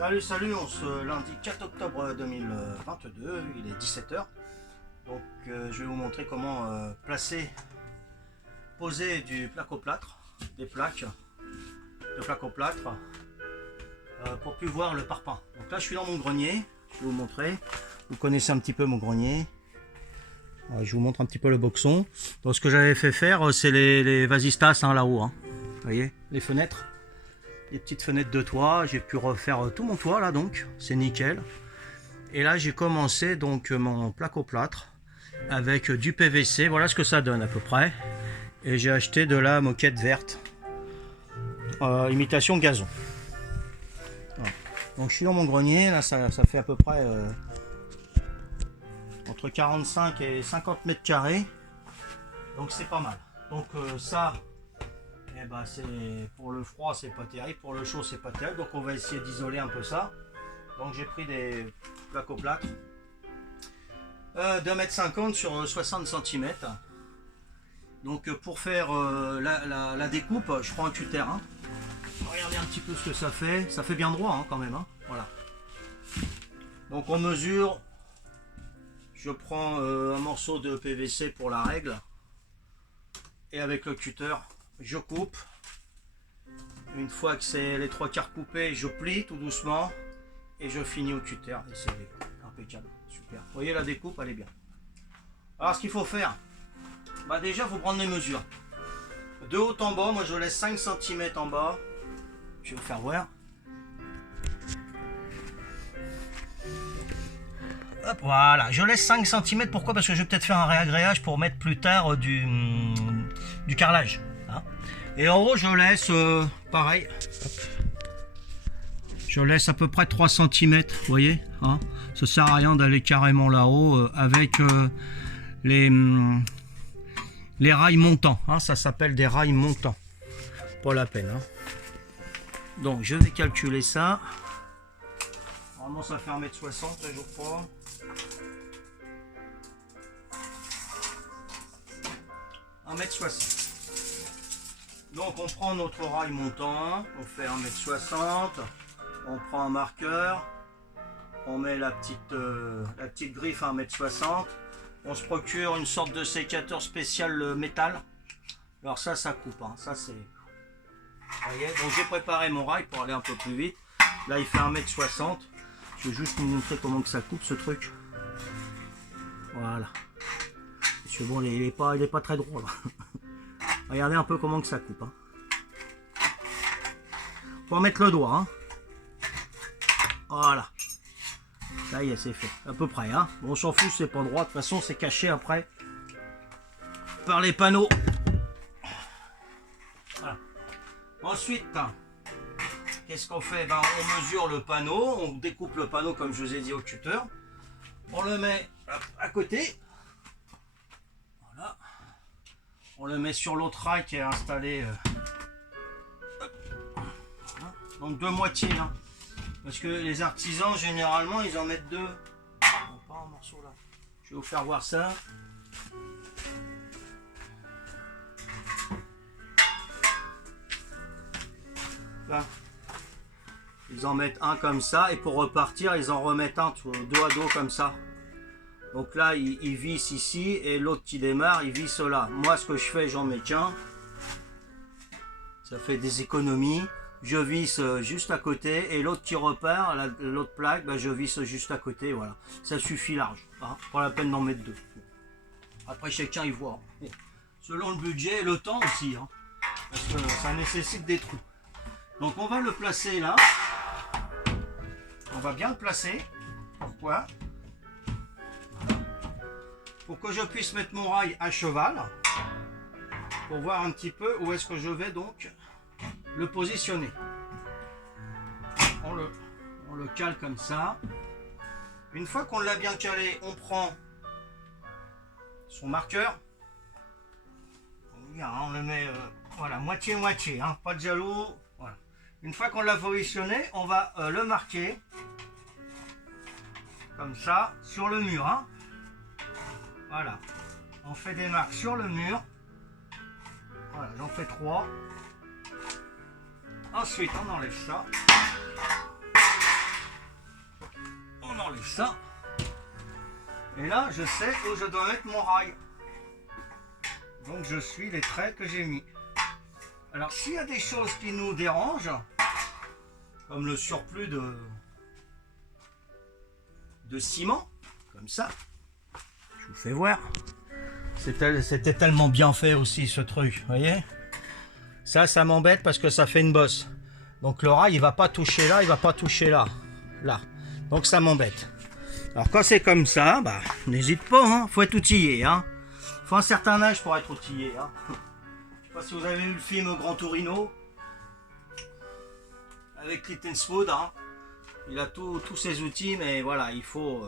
Salut, on se lundi 4 octobre 2022, il est 17 h. Donc je vais vous montrer comment poser du placo-plâtre, des plaques de placo-plâtre pour plus voir le parpaing. Donc là je suis dans mon grenier, je vais vous montrer, vous connaissez un petit peu mon grenier. Je vous montre un petit peu le boxon. Donc ce que j'avais fait faire, c'est les vasistas là-haut, hein. Vous voyez, les fenêtres. Les petites fenêtres de toit, j'ai pu refaire tout mon toit là, donc c'est nickel. Et là j'ai commencé donc mon placo-plâtre avec du PVC, voilà ce que ça donne à peu près. Et j'ai acheté de la moquette verte, imitation gazon. Voilà. Donc je suis dans mon grenier, là ça fait à peu près entre 45 et 50 mètres carrés, donc c'est pas mal. Donc ça, eh ben, c'est pour le froid c'est pas terrible, pour le chaud c'est pas terrible, donc on va essayer d'isoler un peu ça. Donc j'ai pris des placo-plâtre d'1,50 m sur 60 cm. Donc pour faire la découpe, je prends un cutter, hein. Regardez un petit peu ce que ça fait bien droit, hein, quand même, hein. Voilà. Donc on mesure, je prends un morceau de PVC pour la règle et avec le cutter je coupe. Une fois que c'est les 3/4 coupés, je plie tout doucement et je finis au cutter et c'est impeccable, super. Vous voyez, la découpe elle est bien. Alors ce qu'il faut faire, bah déjà il faut prendre les mesures de haut en bas. Moi je laisse 5 cm en bas, je vais vous faire voir. Hop, voilà, je laisse 5 cm. Pourquoi? Parce que je vais peut-être faire un réagréage pour mettre plus tard du carrelage, hein. Et en haut je laisse pareil. Hop. Je laisse à peu près 3 cm, vous voyez, hein. Ça sert à rien d'aller carrément là-haut avec les rails montants, hein. Ça s'appelle des rails montants, pas la peine, hein. Donc je vais calculer ça. Normalement ça fait 1,60 m, je crois. Donc on prend notre rail montant, on fait 1,60 m, on prend un marqueur, on met la petite griffe à 1,60 m, on se procure une sorte de sécateur spécial métal. Alors ça coupe, hein. Ça c'est... Voyez, donc j'ai préparé mon rail pour aller un peu plus vite. Là il fait 1,60 m. Je vais juste vous montrer comment que ça coupe ce truc. Voilà. Parce que bon, il est pas très drôle. Regardez un peu comment que ça coupe, hein. Faut mettre le doigt, hein. Voilà. Ça y est, c'est fait. À peu près, hein. Bon, on s'en fout, c'est pas droit. De toute façon, c'est caché après par les panneaux. Voilà. Ensuite, qu'est-ce qu'on fait? Ben, on mesure le panneau, on découpe le panneau comme je vous ai dit au cutter. On le met à côté. Voilà. On le met sur l'autre rail qui est installé. Voilà. Donc deux moitiés, hein. Parce que les artisans généralement ils en mettent deux. Non, pas un morceau là. Je vais vous faire voir ça. Là. Ils en mettent un comme ça et pour repartir ils en remettent un dos à dos comme ça. Donc là ils vissent ici et l'autre qui démarre il visse là. Moi ce que je fais, j'en mets qu'un. Ça fait des économies. Je visse juste à côté et l'autre qui repart, l'autre plaque, ben je visse juste à côté. Voilà, ça suffit large, hein. Pas la peine d'en mettre deux. Après chacun y voit, selon le budget et le temps aussi, hein, parce que ça nécessite des trous. Donc on va le placer là. On va bien le placer. Pourquoi? Voilà. Pour que je puisse mettre mon rail à cheval, pour voir un petit peu où est-ce que je vais donc le positionner. On le cale comme ça. Une fois qu'on l'a bien calé, on prend son marqueur. On le met voilà, moitié-moitié, hein, pas de jaloux. Voilà. Une fois qu'on l'a positionné, on va le marquer comme ça sur le mur, hein. Voilà. On fait des marques sur le mur. Voilà, j'en fais 3. Ensuite, on enlève ça. j'enlève ça. Et là, je sais où je dois mettre mon rail. Donc je suis les traits que j'ai mis. Alors s'il y a des choses qui nous dérangent, comme le surplus de ciment, comme ça, je vous fais voir. C'était tellement bien fait aussi ce truc, vous voyez. Ça m'embête parce que ça fait une bosse. Donc le rail il va pas toucher là, il va pas toucher là. Là. Donc ça m'embête. Alors quand c'est comme ça, bah n'hésite pas, hein, faut être outillé, hein. Faut un certain âge pour être outillé, hein. Je sais pas si vous avez vu le film Grand Torino avec Clint Eastwood, hein. Il a tous ses outils, mais voilà, il faut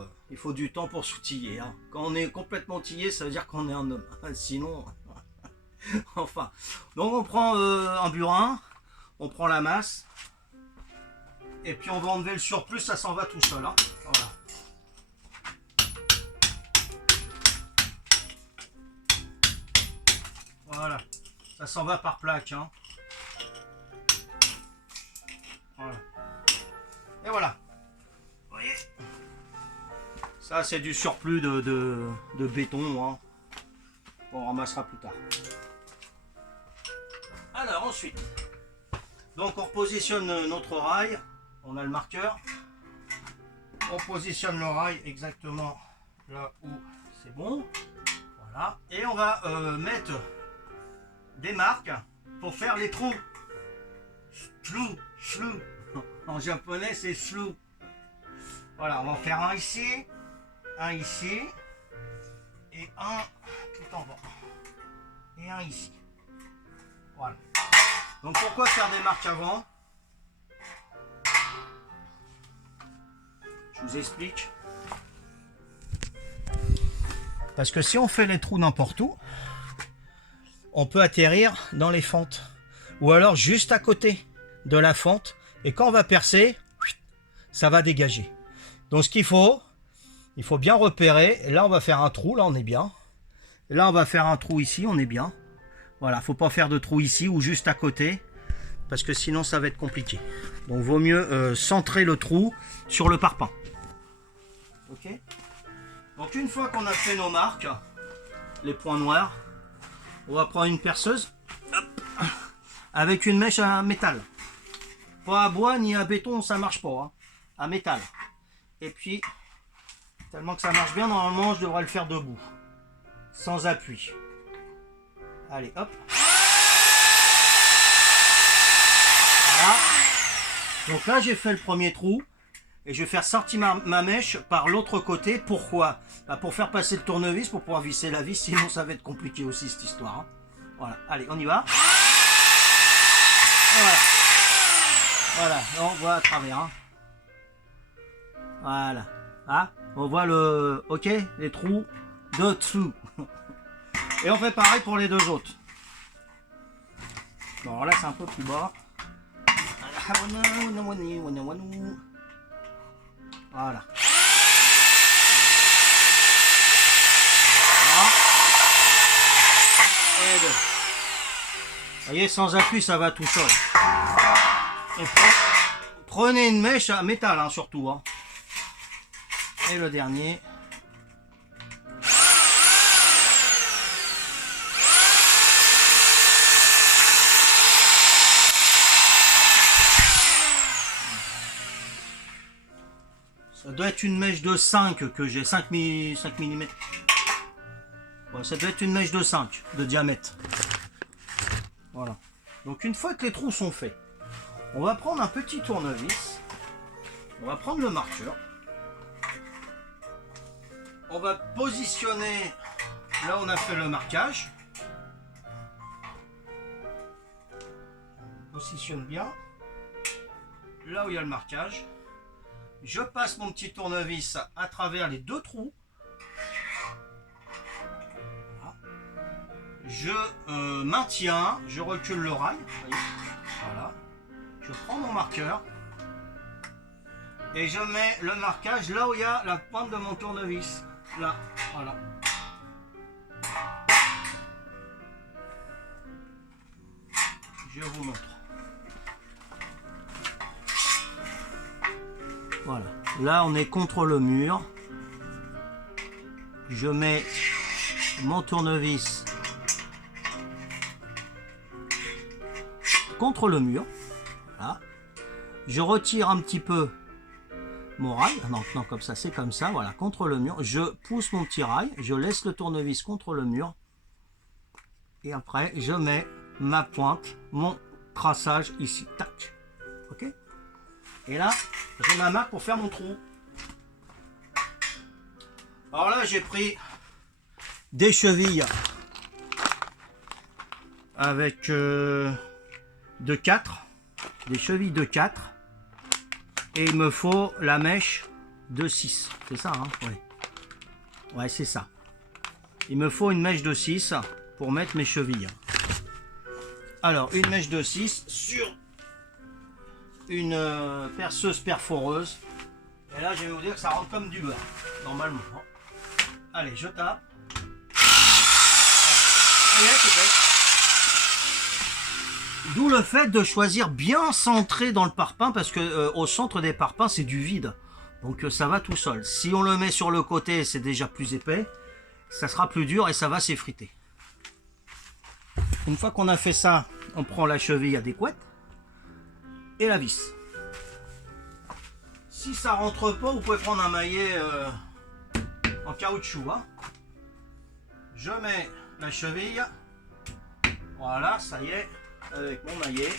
du temps pour s'outiller, hein. Quand on est complètement outillé, ça veut dire qu'on est un homme. Sinon, enfin. Donc on prend un burin, on prend la masse, et puis on va enlever le surplus, ça s'en va tout seul, hein. Voilà. Voilà, ça s'en va par plaque, hein. Voilà. Et voilà. Vous voyez, ça c'est du surplus de béton, hein. On ramassera plus tard. Alors ensuite, donc on repositionne notre rail. On a le marqueur. On positionne le rail exactement là où c'est bon. Voilà. Et on va mettre des marques pour faire les trous. Flou, flou. En japonais, c'est flou. Voilà, on va en faire un ici et un tout en bas. Et un ici. Voilà. Donc pourquoi faire des marques avant? Je vous explique. Parce que si on fait les trous n'importe où, on peut atterrir dans les fentes. Ou alors juste à côté de la fente. Et quand on va percer, ça va dégager. Donc ce qu'il faut, il faut bien repérer. Là on va faire un trou, là on est bien. Là on va faire un trou ici, on est bien. Voilà, faut pas faire de trou ici ou juste à côté. Parce que sinon ça va être compliqué. Donc vaut mieux centrer le trou sur le parpaing. Ok. Donc une fois qu'on a fait nos marques, les points noirs, on va prendre une perceuse. Hop, avec une mèche à métal. Pas à bois ni à béton, ça marche pas, hein. À métal. Et puis, tellement que ça marche bien, normalement je devrais le faire debout. Sans appui. Allez, hop. Voilà. Donc là j'ai fait le premier trou. Et je vais faire sortir ma mèche par l'autre côté. Pourquoi? Bah pour faire passer le tournevis, pour pouvoir visser la vis, sinon ça va être compliqué aussi cette histoire, hein. Voilà, allez, on y va. Voilà. Voilà, on voit à travers, hein. Voilà. Ah, on voit le... Ok, les trous de dessous. Et on fait pareil pour les deux autres. Bon, alors là c'est un peu plus bas. Voilà. Et deux. Vous voyez, sans appui, ça va tout seul. Et prenez une mèche à métal, hein, surtout, hein. Et le dernier. Ça doit être une mèche de 5 que j'ai, 5 mm. Ouais, ça doit être une mèche de 5 de diamètre. Voilà. Donc une fois que les trous sont faits, on va prendre un petit tournevis. On va prendre le marqueur. On va positionner là où on a fait le marquage. On positionne bien. Là où il y a le marquage. Je passe mon petit tournevis à travers les deux trous. Voilà. Je maintiens, je recule le rail. Voilà. Je prends mon marqueur et je mets le marquage là où il y a la pointe de mon tournevis. Là, voilà. Je vous montre. Voilà. Là, on est contre le mur. Je mets mon tournevis contre le mur. Voilà. Je retire un petit peu mon rail. Non, non, comme ça, c'est comme ça. Voilà, contre le mur. Je pousse mon petit rail. Je laisse le tournevis contre le mur. Et après, je mets ma pointe, mon traçage ici. Tac. Ok. Et là, j'ai ma marque pour faire mon trou. Alors là, j'ai pris des chevilles avec de 4. Des chevilles de 4. Et il me faut la mèche de 6. C'est ça, hein? Ouais. Ouais, c'est ça. Il me faut une mèche de 6 pour mettre mes chevilles. Alors, une mèche de 6 sur une perceuse perforeuse. Et là, je vais vous dire que ça rentre comme du beurre, normalement. Allez, je tape. Allez, c'est fait. D'où le fait de choisir bien centré dans le parpaing, parce que au centre des parpaings, c'est du vide. Donc ça va tout seul. Si on le met sur le côté, c'est déjà plus épais. Ça sera plus dur et ça va s'effriter. Une fois qu'on a fait ça, on prend la cheville adéquate et la vis. Si ça rentre pas, vous pouvez prendre un maillet en caoutchouc. Hein. Je mets la cheville. Voilà, ça y est, avec mon maillet.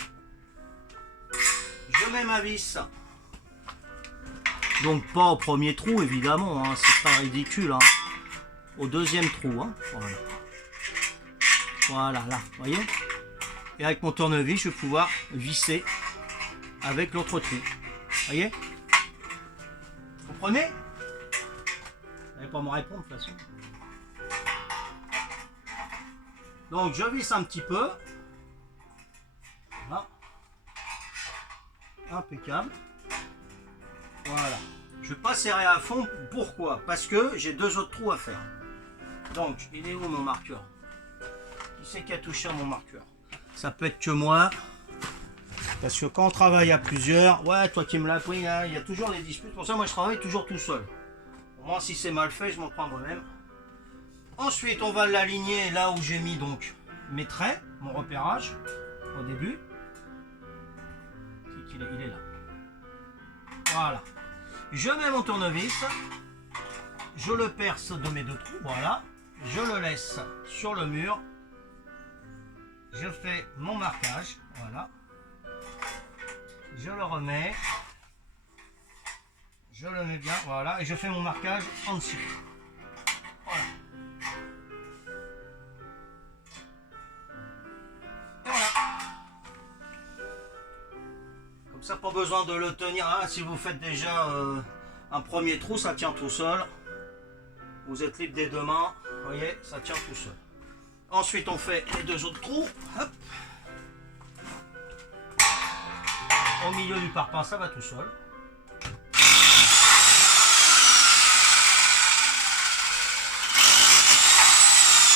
Je mets ma vis. Donc pas au premier trou, évidemment, hein, c'est pas ridicule. Hein. Au deuxième trou. Hein. Voilà. Voilà, là, vous voyez. Et avec mon tournevis, je vais pouvoir visser avec l'autre trou. Vous voyez. Vous comprenez? Vous n'allez pas me répondre de toute façon. Donc je visse un petit peu. Voilà. Impeccable. Voilà. Je ne vais pas serrer à fond. Pourquoi? Parce que j'ai 2 autres trous à faire. Donc, il est où mon marqueur? Qui c'est qui a touché à mon marqueur? Ça peut être que moi. Parce que quand on travaille à plusieurs, ouais, toi qui me l'as pris, hein, il y a toujours des disputes. Pour ça, moi, je travaille toujours tout seul. Au moins, si c'est mal fait, je m'en prends moi-même. Ensuite, on va l'aligner là où j'ai mis donc mes traits, mon repérage, au début. Il est là. Voilà. Je mets mon tournevis. Je le perce de mes 2 trous, voilà. Je le laisse sur le mur. Je fais mon marquage, voilà. Je le remets. Je le mets bien, voilà. Et je fais mon marquage en dessous. Voilà. Et voilà. Comme ça, pas besoin de le tenir. Hein. Si vous faites déjà un premier trou, ça tient tout seul. Vous êtes libre des 2 mains. Vous voyez, ça tient tout seul. Ensuite, on fait les 2 autres trous. Hop. Au milieu du parpaing, ça va tout seul.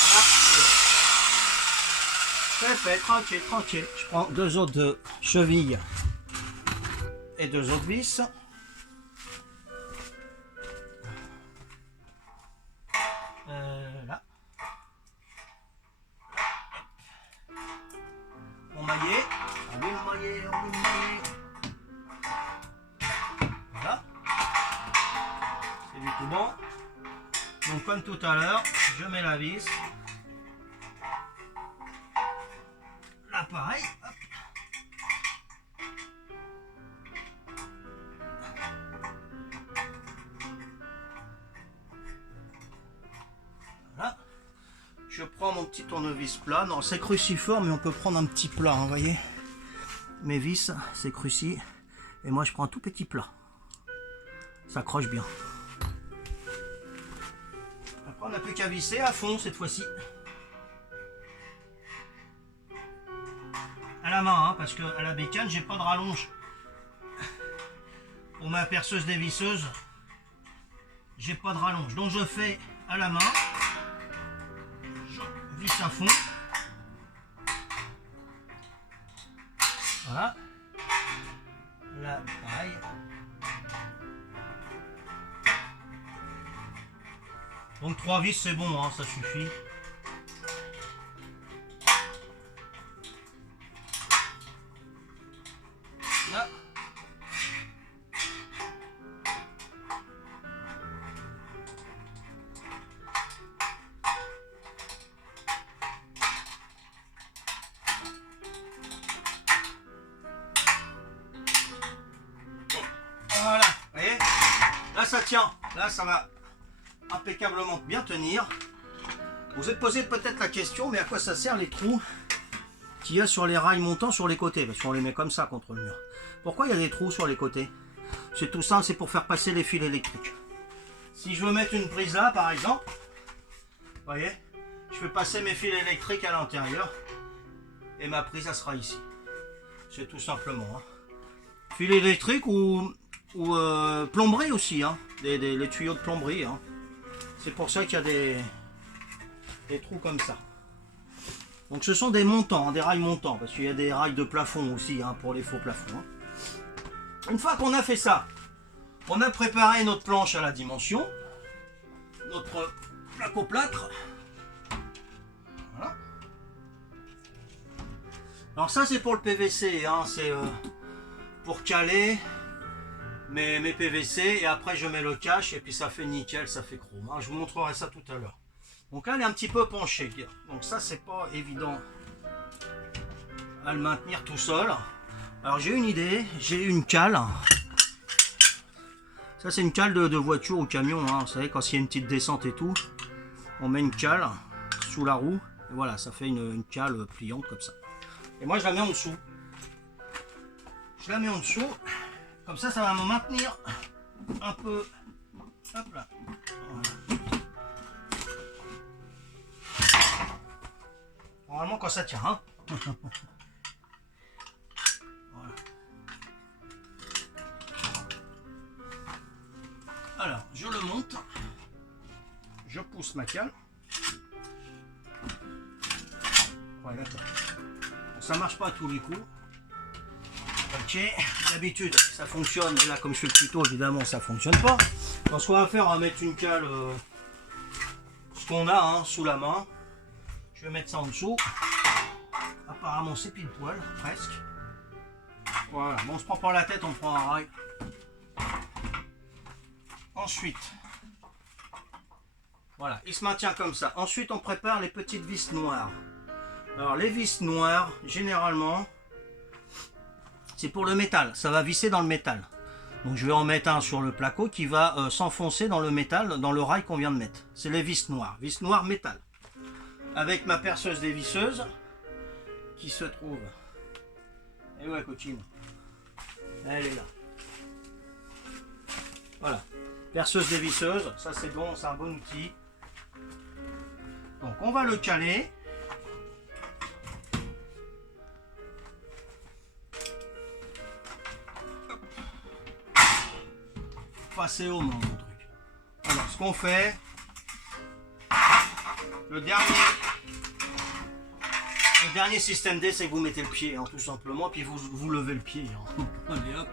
Voilà. C'est fait, tranquille, tranquille. Je prends 2 autres chevilles et 2 autres vis. Là. Mon maillet. On met le maillet, on met le maillet. Voilà. C'est du tout bon. Donc comme tout à l'heure, je mets la vis. Là pareil. Hop. Voilà. Je prends mon petit tournevis plat. Non, c'est cruciforme, mais on peut prendre un petit plat, hein, vous voyez. Mes vis, c'est cruci. Et moi, je prends un tout petit plat. Ça accroche bien. Après, on n'a plus qu'à visser à fond cette fois-ci. À la main, hein, parce qu'à la bécane, j'ai pas de rallonge. Pour ma perceuse dévisseuse, j'ai pas de rallonge. Donc je fais à la main. Je visse à fond. Voilà. Là, pareil. Donc 3 vis c'est bon, hein, ça suffit. Là. Voilà, vous voyez, là ça tient, là ça va impeccablement bien tenir. Vous êtes posé peut-être la question, mais à quoi ça sert les trous qu'il y a sur les rails montants sur les côtés? Parce qu'on les met comme ça contre le mur. Pourquoi il y a des trous sur les côtés? C'est tout simple, c'est pour faire passer les fils électriques. Si je veux mettre une prise là par exemple, vous voyez, je fais passer mes fils électriques à l'intérieur et ma prise elle sera ici. C'est tout simplement. Hein. Fils électriques ou plomberie aussi, hein. Les tuyaux de plomberie. Hein. C'est pour ça qu'il y a des trous comme ça. Donc ce sont des montants, hein, des rails montants, parce qu'il y a des rails de plafond aussi, hein, pour les faux plafonds. Hein. Une fois qu'on a fait ça, on a préparé notre planche à la dimension, notre placo-plâtre. Voilà. Alors ça c'est pour le PVC, hein, c'est pour caler mes PVC et après je mets le cache et puis ça fait nickel, ça fait chrome. Hein. Je vous montrerai ça tout à l'heure. Donc là elle est un petit peu penchée. Donc ça c'est pas évident à le maintenir tout seul. Alors j'ai une idée, j'ai une cale. Ça c'est une cale de voiture ou camion. Hein. Vous savez quand il y a une petite descente et tout, on met une cale sous la roue. Et voilà, ça fait une cale pliante comme ça. Et moi je la mets en dessous. Je la mets en dessous. Comme ça, ça va me maintenir un peu. Hop là. Voilà. Normalement, quand ça tient. Hein. Voilà. Alors, je le monte. Je pousse ma cale. Ouais, d'accord. Bon, ça marche pas à tous les coups. Ok, d'habitude ça fonctionne, et là comme je fais le tuto évidemment ça fonctionne pas. Donc ce qu'on va faire, on va mettre une cale, ce qu'on a hein, sous la main. Je vais mettre ça en dessous. Apparemment c'est pile poil, presque. Voilà, bon on se prend pas la tête, on prend un rail. Ensuite, voilà, il se maintient comme ça. Ensuite on prépare les petites vis noires. Alors les vis noires, généralement, c'est pour le métal, ça va visser dans le métal. Donc je vais en mettre un sur le placo qui va s'enfoncer dans le métal, dans le rail qu'on vient de mettre. C'est les vis noires métal. Avec ma perceuse dévisseuse qui se trouve. Et ouais cochine. Elle est là. Voilà. Perceuse dévisseuse, ça c'est bon, c'est un bon outil. Donc on va le caler. Passer au moment, mon truc. Alors, ce qu'on fait, le dernier système D, c'est que vous mettez le pied, hein, tout simplement, puis vous levez le pied. Hein. Allez, hop.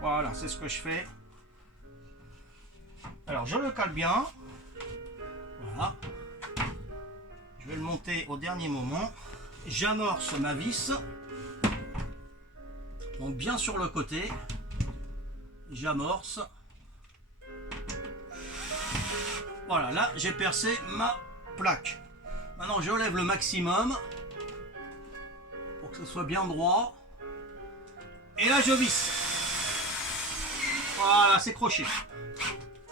Voilà, c'est ce que je fais. Alors, je le cale bien. Voilà. Je vais le monter au dernier moment. J'amorce ma vis. Donc, bien sur le côté. J'amorce. Voilà, là j'ai percé ma plaque. Maintenant je lève le maximum pour que ce soit bien droit. Et là je visse. Voilà, c'est crochet.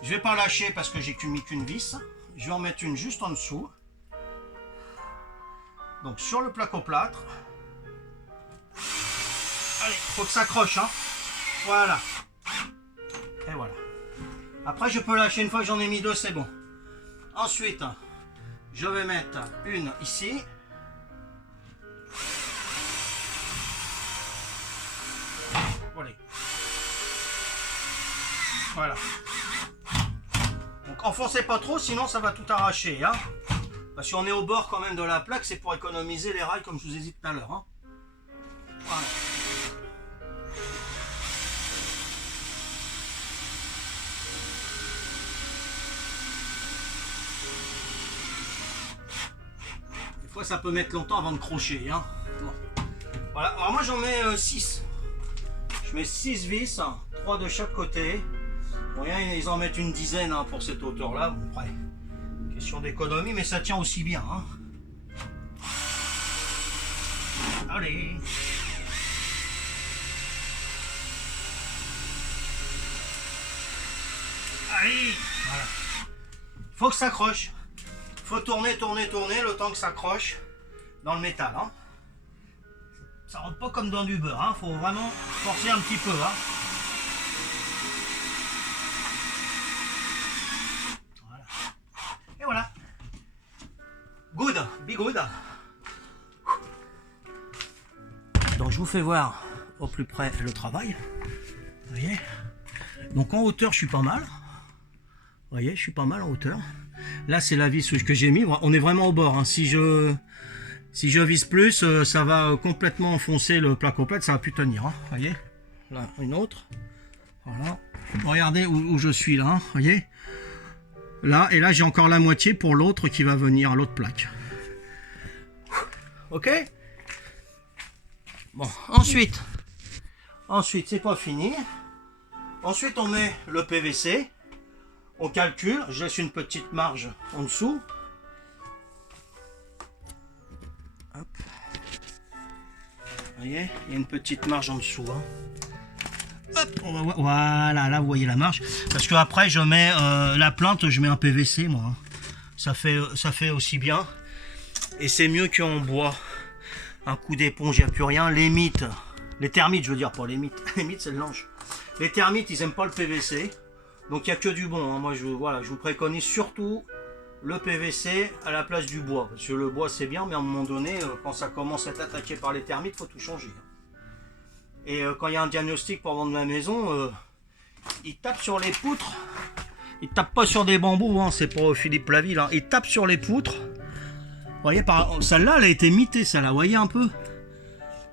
Je vais pas lâcher parce que j'ai mis qu'une vis. Je vais en mettre une juste en dessous. Donc sur le placo-plâtre. Allez, faut que ça accroche, hein. Voilà. Et voilà. Après je peux lâcher une fois que j'en ai mis deux, c'est bon. Ensuite, je vais mettre une ici. Voilà. Donc enfoncez pas trop, sinon ça va tout arracher. Hein. Parce qu'on est au bord quand même de la plaque, c'est pour économiser les rails comme je vous ai dit tout à l'heure. Hein. Voilà. fois ça peut mettre longtemps avant de crocher. Hein. Bon. Voilà, alors moi j'en mets 6. Je mets 6 vis, 3 de chaque côté. Bon, ils en mettent une dizaine hein, pour cette hauteur-là. Bon, après, question d'économie, mais ça tient aussi bien. Hein. Allez. Allez. Voilà. Faut que ça accroche. Faut tourner, tourner, tourner le temps que ça accroche dans le métal. Hein. Ça rentre pas comme dans du beurre. Hein. Faut vraiment forcer un petit peu. Hein. Voilà. Et voilà. Good. Be good. Donc je vous fais voir au plus près le travail. Vous voyez. Donc en hauteur je suis pas mal. Vous voyez, je suis pas mal en hauteur. Là c'est la vis que j'ai mis. On est vraiment au bord. Hein. Si je vise plus, ça va complètement enfoncer le placo-plate. Ça va plus tenir. Hein. Vous voyez. Là une autre. Voilà. Regardez où je suis là. Vous voyez. Là et là j'ai encore la moitié pour l'autre qui va venir à l'autre plaque. Ok. Bon, ensuite c'est pas fini. Ensuite on met le PVC, on calcule, je laisse une petite marge en dessous. Hop. Vous voyez, il y a une petite marge en dessous. Hein. Hop, on va voir. Voilà, là vous voyez la marge. Parce que après je mets la plante, je mets un PVC moi. Hein. Ça fait aussi bien. Et c'est mieux qu'en bois. Un coup d'éponge, il n'y a plus rien. Les mythes, les termites, je veux dire, pas les mythes. Les mythes, c'est le linge. Les termites, ils n'aiment pas le PVC. Donc, il n'y a que du bon. Hein. Moi, je vous préconise surtout le PVC à la place du bois. Parce que le bois, c'est bien, mais à un moment donné, quand ça commence à être attaqué par les termites, il faut tout changer. Et quand il y a un diagnostic pour vendre la maison, ils tapent sur les poutres. Ils tapent pas sur des bambous, hein. C'est pour Philippe Laville. Hein. Ils tapent sur les poutres. Vous voyez, celle-là, elle a été mitée, ça, là, vous voyez un peu.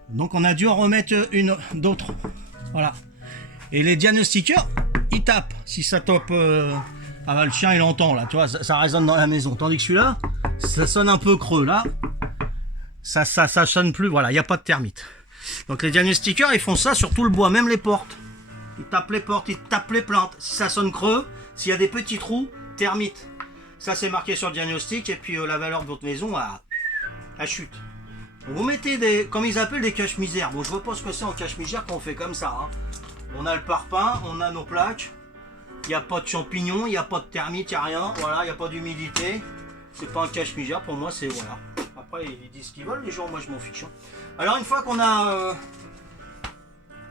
Donc, on a dû en remettre une d'autres. Voilà. Et les diagnostiqueurs, ils tapent. Si ça top, le chien, il entend, là, tu vois, ça résonne dans la maison. Tandis que celui-là, ça sonne un peu creux, là. Ça sonne plus, voilà, il n'y a pas de termites. Donc, les diagnostiqueurs, ils font ça sur tout le bois, même les portes. Ils tapent les portes, ils tapent les plaintes. Si ça sonne creux, s'il y a des petits trous, termites. Ça c'est marqué sur le diagnostic et puis la valeur de votre maison à chute. Donc, vous mettez des, comme ils appellent des cache-misères. Bon, je vois pas ce que c'est en cache-misère quand on fait comme ça. Hein. On a le parpaing, on a nos plaques. Il n'y a pas de champignons, il n'y a pas de termites, il n'y a rien. Voilà, il n'y a pas d'humidité. C'est pas un cache-misère pour moi, c'est voilà. Après ils disent ce qu'ils veulent les gens, moi je m'en fiche. Hein. Alors une fois qu'on a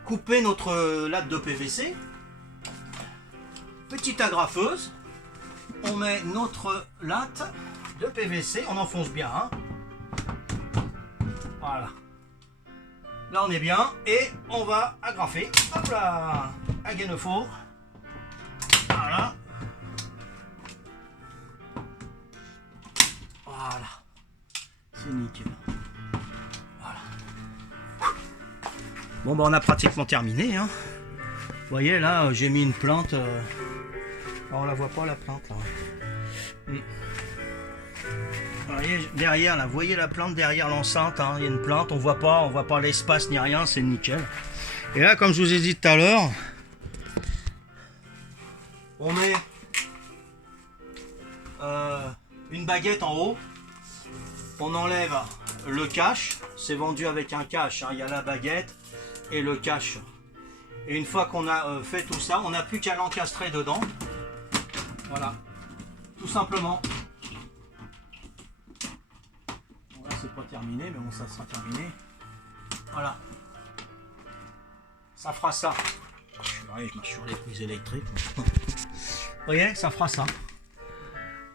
coupé notre latte de PVC, petite agrafeuse. On met notre latte de PVC, on enfonce bien. Hein. Voilà. Là on est bien et on va agrafer. Hop là, again au four. Voilà. Voilà. C'est nickel. Voilà. Bon bah on a pratiquement terminé. Hein. Vous voyez là, j'ai mis une plante. Alors, on la voit pas la plante là. Vous voyez derrière là, vous voyez la plante derrière l'enceinte, hein, il y a une plante, on voit pas l'espace ni rien, c'est nickel. Et là comme je vous ai dit tout à l'heure, on met une baguette en haut, on enlève le cache, c'est vendu avec un cache, hein, il y a la baguette et le cache. Et une fois qu'on a fait tout ça, on n'a plus qu'à l'encastrer dedans. Voilà, tout simplement. Bon, là c'est pas terminé, mais bon ça sera terminé. Voilà. Ça fera ça. Je marche sur les prises électriques. Vous voyez, ça fera ça.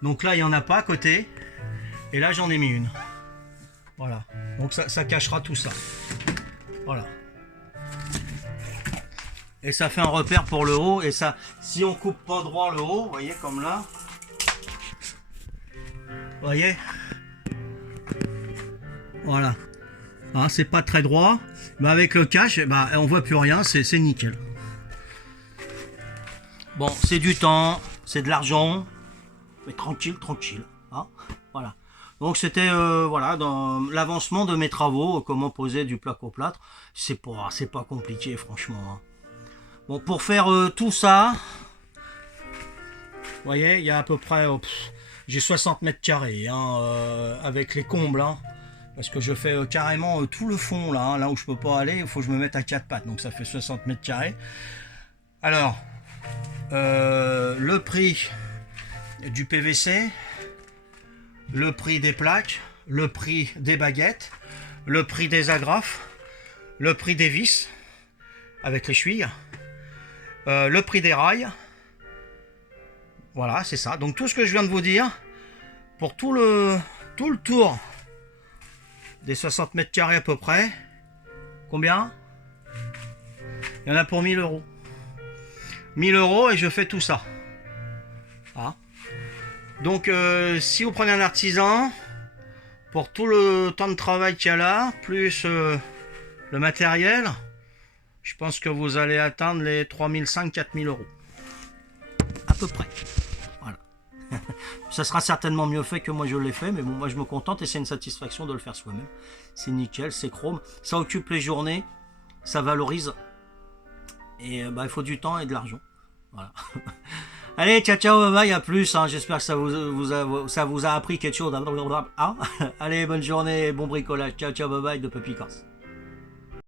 Donc là il n'y en a pas à côté. Et là j'en ai mis une. Voilà. Donc ça cachera tout ça. Voilà. Et ça fait un repère pour le haut. Et ça, si on coupe pas droit le haut, vous voyez comme là. Vous voyez. Voilà. Hein, c'est pas très droit. Mais avec le cache, bah, on voit plus rien. C'est nickel. Bon, c'est du temps. C'est de l'argent. Mais tranquille, tranquille. Hein, voilà. Donc c'était voilà, dans l'avancement de mes travaux, comment poser du placo-plâtre. C'est pas compliqué franchement. Hein. Bon, pour faire tout ça, vous voyez, il y a à peu près, j'ai 60 mètres carrés hein, avec les combles. Hein, parce que je fais carrément tout le fond là, hein, là où je peux pas aller, il faut que je me mette à 4 pattes. Donc ça fait 60 mètres carrés. Alors, le prix du PVC, le prix des plaques, le prix des baguettes, le prix des agrafes, le prix des vis avec les chevilles, le prix des rails. Voilà, c'est ça. Donc tout ce que je viens de vous dire, pour tout le tour des 60 mètres carrés à peu près, combien? Il y en a pour 1000 euros. 1000 euros et je fais tout ça. Ah. Donc si vous prenez un artisan, pour tout le temps de travail qu'il y a là, plus le matériel, je pense que vous allez atteindre les 3500-4000 euros. À peu près. Voilà. Ça sera certainement mieux fait que moi je l'ai fait, mais bon, moi je me contente et c'est une satisfaction de le faire soi-même. C'est nickel, c'est chrome, ça occupe les journées, ça valorise. Et il faut du temps et de l'argent. Voilà. Allez, ciao, ciao, bye bye, à plus. Hein. J'espère que ça vous a appris quelque chose. Hein. Allez, bonne journée, bon bricolage. Ciao, ciao, bye bye de Puppy Corse.